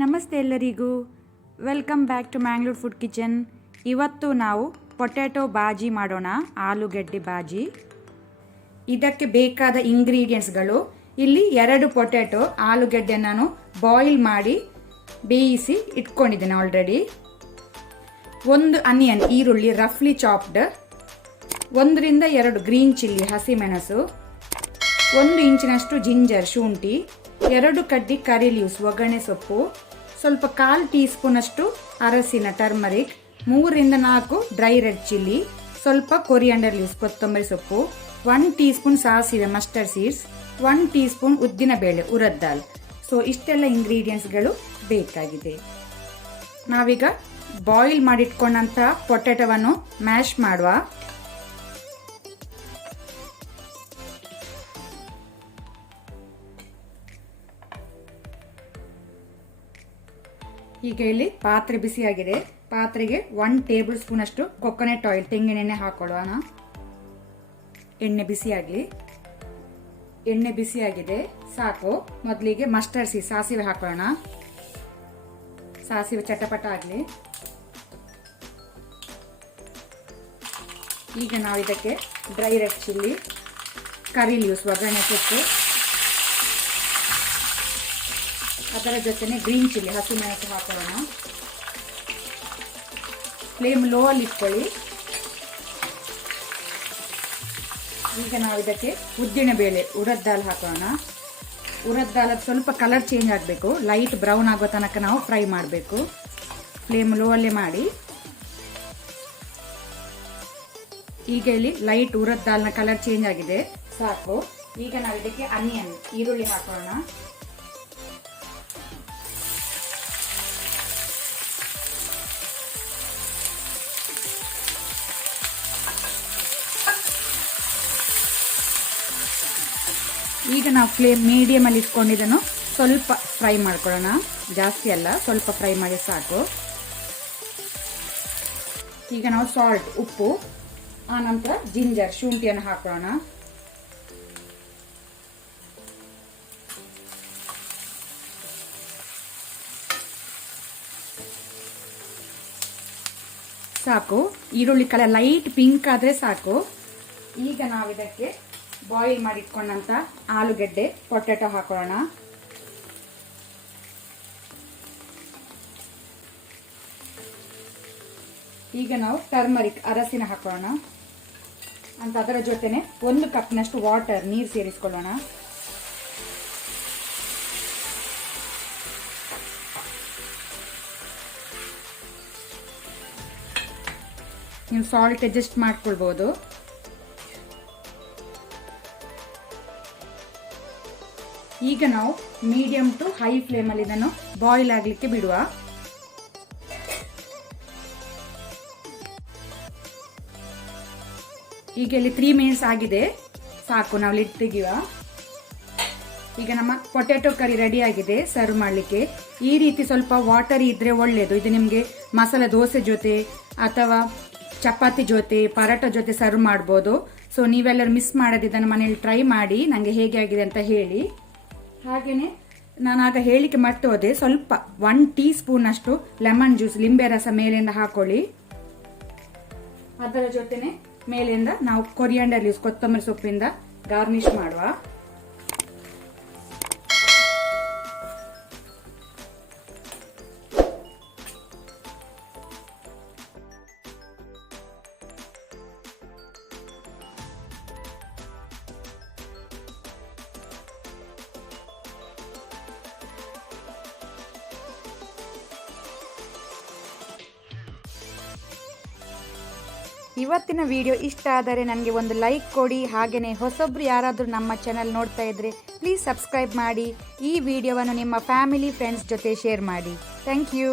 ನಮಸ್ತೆ ಎಲ್ಲರಿಗೂ. Welcome back to Mangalore food kitchen. ಇವತ್ತು ನಾವು ಪೊಟ್ಯಾಟೊ ಬಾಜಿ ಮಾಡೋಣ, ಆಲೂಗಡ್ಡೆ ಬಾಜಿ. ಇದಕ್ಕೆ ಬೇಕಾದ ಇಂಗ್ರೀಡಿಯೆಂಟ್ಸ್ಗಳು, ಇಲ್ಲಿ 2 ಪೊಟ್ಯಾಟೊ ಆಲೂಗಡ್ಡೆ ನಾನು ಬಾಯ್ಲ್ ಮಾಡಿ ಬೇಯಿಸಿ ಇಟ್ಕೊಂಡಿದ್ದೇನೆ ಆಲ್ರೆಡಿ. 1 ಅನಿಯನ್ ಈರುಳ್ಳಿ ರಫ್ಲಿ ಚಾಪ್ಡ್, 1 ರಿಂದ 2 ಗ್ರೀನ್ ಚಿಲ್ಲಿ ಹಸಿಮೆಣಸು, 1 ಇಂಚಿನಷ್ಟು ಜಿಂಜರ್ ಶುಂಠಿ, 2 ಕಡ್ಡಿ ಕರಿ ಲೀವ್ಸ್ ಒಗ್ಗರಣೆ ಸೊಪ್ಪು, ಸ್ವಲ್ಪ 1/4 ಟೀ ಸ್ಪೂನ್ ಅಷ್ಟು ಅರಸಿನ ಟರ್ಮರಿಕ್, 3 ರಿಂದ 4 ಡ್ರೈ ರೆಡ್ ಚಿಲ್ಲಿ, ಸ್ವಲ್ಪ ಕೊರಿಯಾಂಡರ್ ಲೀವ್ಸ್ ಕೊತ್ತಂಬರಿ ಸೊಪ್ಪು, 1 ಟೀ ಸ್ಪೂನ್ ಸಾಸಿವೆ ಮಸ್ಟರ್ಡ್ ಸೀಡ್ಸ್, 1 ಟೀ ಸ್ಪೂನ್ ಉದ್ದಿನ ಬೇಳೆ ಉರದ್ ದಾಲ್. ಸೊ ಇಷ್ಟೆಲ್ಲ ಇಂಗ್ರೀಡಿಯೆಂಟ್ಸ್ಗಳು ಬೇಕಾಗಿದೆ. ನಾವೀಗ ಬಾಯ್ಲ್ ಮಾಡಿಟ್ಕೊಂಡಂಥ ಪೊಟ್ಯಾಟೊವನ್ನು ಮ್ಯಾಶ್ ಮಾಡುವ. ಈಗ ಇಲ್ಲಿ ಪಾತ್ರೆ ಬಿಸಿಯಾಗಿದೆ. ಪಾತ್ರೆಗೆ 1 ಟೇಬಲ್ ಸ್ಪೂನ್ ಅಷ್ಟು ಕೊಕೊನಟ್ ಆಯಿಲ್ ತೆಂಗಿನ ಎಣ್ಣೆ ಹಾಕೊಳ್ಳೋಣ. ಎಣ್ಣೆ ಬಿಸಿಯಾಗಲಿ. ಎಣ್ಣೆ ಬಿಸಿಯಾಗಿದೆ, ಸಾಕು. ಮೊದಲಿಗೆ ಮಸ್ಟರ್ಡ್ ಸೀಡ್ಸ್ ಸಾಸಿವೆ ಹಾಕೊಳ್ಳೋಣ. ಸಾಸಿವೆ ಚಟಪಟ ಆಗಲಿ. ಈಗ ನಾವು ಇದಕ್ಕೆ ಡ್ರೈ ರೆಡ್ ಚಿಲ್ಲಿ, ಕರಿ ಲೀವ್ಸ್ ಒಗ್ಗರಣೆ ಸೊಪ್ಪು, ಅದರ ಜೊತೆನೆ ಗ್ರೀನ್ ಚಿಲ್ಲಿ ಹಸಿಮೆಣಸು ಹಾಕೊಳ್ಳೋಣ. ಫ್ಲೇಮ್ ಲೋ ಅಲ್ಲಿ ಇಟ್ಕೊಳ್ಳಿ. ಈಗ ನಾವು ಇದಕ್ಕೆ ಉದ್ದಿನ ಬೇಳೆ ಉರದ್ ದಾಲ್ ಹಾಕೋಣ. ಉರದ್ ದಾಲ್ ಸ್ವಲ್ಪ ಕಲರ್ ಚೇಂಜ್ ಆಗಬೇಕು, ಲೈಟ್ ಬ್ರೌನ್ ಆಗೋ ತನಕ ನಾವು ಫ್ರೈ ಮಾಡಬೇಕು. ಫ್ಲೇಮ್ ಲೋ ಅಲ್ಲೇ ಮಾಡಿ. ಈಗ ಇಲ್ಲಿ ಲೈಟ್ ಉರದ್ ದಾಲ್ನ ಕಲರ್ ಚೇಂಜ್ ಆಗಿದೆ, ಸಾಕು. ಈಗ ನಾವು ಇದಕ್ಕೆ ಅನಿಯನ್ ಈರುಳ್ಳಿ ಹಾಕೋಣ. ಈಗ ನಾವು ಫ್ಲೇಮ್ ಮೀಡಿಯಮ್ ಅಲ್ಲಿ ಇಟ್ಕೊಂಡಿದ್ದನ್ನು ಸ್ವಲ್ಪ ಫ್ರೈ ಮಾಡ್ಕೊಳ್ಳೋಣ. ಜಾಸ್ತಿ ಅಲ್ಲ, ಸ್ವಲ್ಪ ಫ್ರೈ ಮಾಡಿ ಸಾಕು. ಈಗ ನಾವು ಸಾಲ್ಟ್ ಉಪ್ಪು, ಆ ನಂತರ ಜಿಂಜರ್ ಶುಂಠಿಯನ್ನು ಹಾಕೋಣ. ಸಾಕು. ಈರುಳ್ಳಿ ಕಲರ್ ಲೈಟ್ ಪಿಂಕ್ ಆದ್ರೆ ಸಾಕು. ಈಗ ನಾವು ಇದಕ್ಕೆ ಬಾಯ್ಲ್ ಮಾಡಿಟ್ಕೊಂಡಂತ ಆಲೂಗಡ್ಡೆ ಪೊಟ್ಯಾಟೊ ಹಾಕೊಳ್ಳೋಣ. ಈಗ ನಾವು ಟರ್ಮರಿಕ್ ಅರಸಿನ ಹಾಕೊಳ್ಳೋಣ. ಅಂತ ಅದರ ಜೊತೆನೆ 1 ಕಪ್ನಷ್ಟು ವಾಟರ್ ನೀರು ಸೇರಿಸ್ಕೊಳ್ಳೋಣ. ನೀವು ಸಾಲ್ಟ್ ಅಡ್ಜಸ್ಟ್ ಮಾಡ್ಕೊಳ್ಬಹುದು. ಈಗ ನಾವು ಮೀಡಿಯಂ ಟು ಹೈ ಫ್ಲೇಮ್ ಅಲ್ಲಿ ಇದನ್ನು ಬಾಯ್ಲ್ ಆಗ್ಲಿಕ್ಕೆ ಬಿಡುವ. ಈಗ ಇಲ್ಲಿ 3 ಮಿನಿಟ್ಸ್ ಆಗಿದೆ, ಸಾಕು. ನಾವು ಲಿಡ್ ತೆಗೆಯುವ. ಈಗ ನಮ್ಮ ಪೊಟ್ಯಾಟೊ ಕರಿ ರೆಡಿ ಆಗಿದೆ ಸರ್ವ್ ಮಾಡಲಿಕ್ಕೆ. ಈ ರೀತಿ ಸ್ವಲ್ಪ ವಾಟರ್ ಇದ್ರೆ ಒಳ್ಳೆಯದು. ಇದು ನಿಮಗೆ ಮಸಾಲ ದೋಸೆ ಜೊತೆ ಅಥವಾ ಚಪಾತಿ ಜೊತೆ ಪರಾಟ ಜೊತೆ ಸರ್ವ್ ಮಾಡ್ಬೋದು. ಸೊ ನೀವೆಲ್ಲರೂ ಮಿಸ್ ಮಾಡದೆ ಇದನ್ನು ಮನೇಲಿ ಟ್ರೈ ಮಾಡಿ ನನಗೆ ಹೇಗೆ ಆಗಿದೆ ಅಂತ ಹೇಳಿ. ಹಾಗೇನೆ ನಾನು ಆಗ ಹೇಳಿಕೆ ಮರ್ತು ಹೋದೆ, ಸ್ವಲ್ಪ 1 ಟೀ ಸ್ಪೂನ್ ಅಷ್ಟು ಲೆಮನ್ ಜ್ಯೂಸ್ ಲಿಂಬೆ ರಸ ಮೇಲಿಂದ ಹಾಕೊಳ್ಳಿ. ಅದರ ಜೊತೆನೆ ಮೇಲಿಂದ ನಾವು ಕೊರಿಯಾಂಡರ್ ಲೀವ್ಸ್ ಕೊತ್ತಂಬರಿ ಸೊಪ್ಪಿಂದ ಗಾರ್ನಿಶ್ ಮಾಡುವ. ಇವತ್ತಿನ ವಿಡಿಯೋ ಇಷ್ಟ ಆದರೆ ನನಗೆ ಒಂದು ಲೈಕ್ ಕೊಡಿ. ಹಾಗೆಯೇ ಹೊಸೊಬ್ರು ಯಾರಾದರೂ ನಮ್ಮ ಚಾನಲ್ ನೋಡ್ತಾ ಇದ್ದರೆ ಪ್ಲೀಸ್ ಸಬ್ಸ್ಕ್ರೈಬ್ ಮಾಡಿ. ಈ ವಿಡಿಯೋವನ್ನು ನಿಮ್ಮ ಫ್ಯಾಮಿಲಿ ಫ್ರೆಂಡ್ಸ್ ಜೊತೆ ಶೇರ್ ಮಾಡಿ. Thank you.